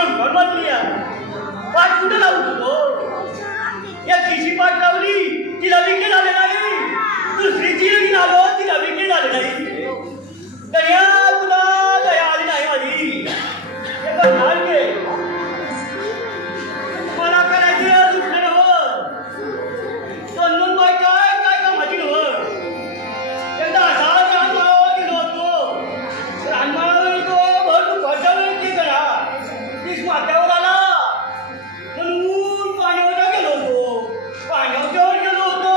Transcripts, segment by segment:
खंखर मारली पाठ कुठे लावू तुझो या तिची पाठ लावली तिला विके झाले नाही दुसरीची लगीन आलो तिला विके झाले नाही दया तुला दया आली नाही माझी लहान घे मला करायची दुसरं नवं दोन बाय काय काय कामाची नवं एकदा असा रानमाळावर गेलो होतो रानमाळावर तो भर दुपारच्या वेळी ते करा तीच माथ्यावर आला म्हणून पाण्यावर गेलो होतो पाण्यावर गेलो होतो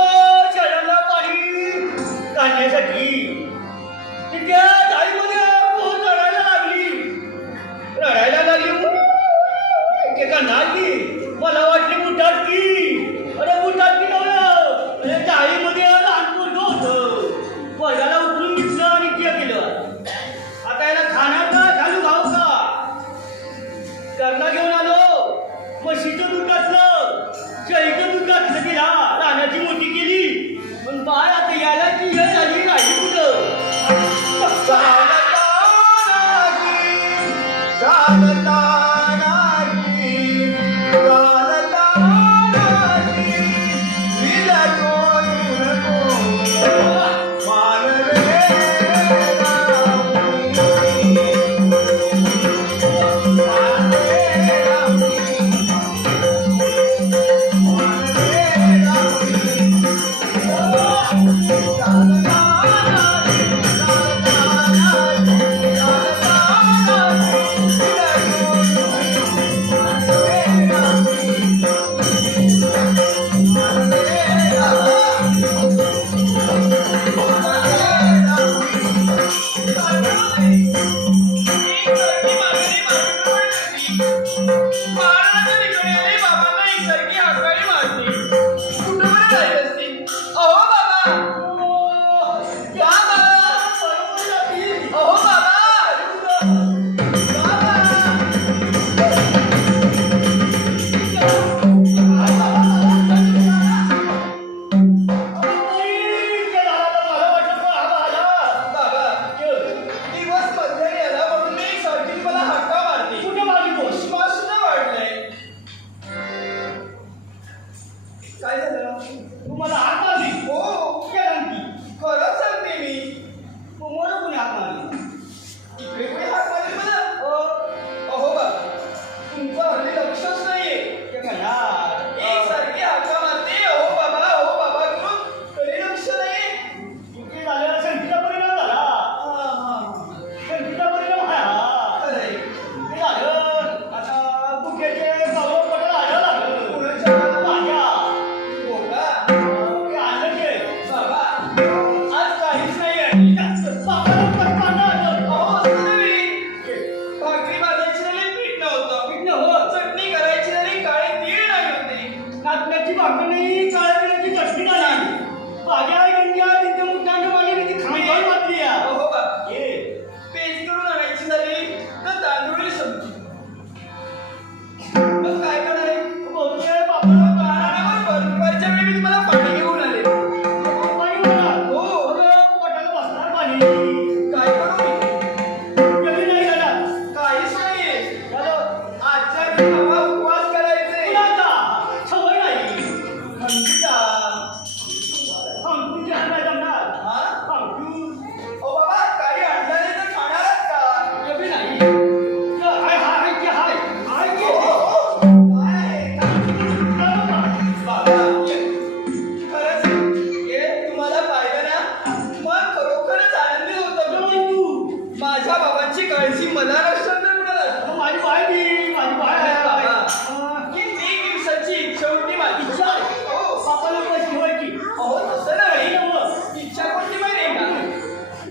शहराला पाणी काढण्यासाठी तिथे जाळीमध्ये बहुत रडायला लागली ते का नाही मला वाटली बुटात की अरे बुटात की नव्हतं जाळीमध्ये लहान पोरगं होतं पोरगाला उचलून घेतलं आणि ते केलं आता याला खाणार का घालू घाऊ का घरला घेऊन आलो म्हशीचं दूध घातलं शेळीचं दूध घातलं तिला रानाची मोठी केली पण बाळ आता यायला ती वेळ झाली राहिली कुठं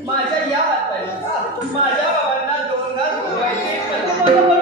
माझ्या या हाताने माझ्या बाबांना 2 घास धुवायचे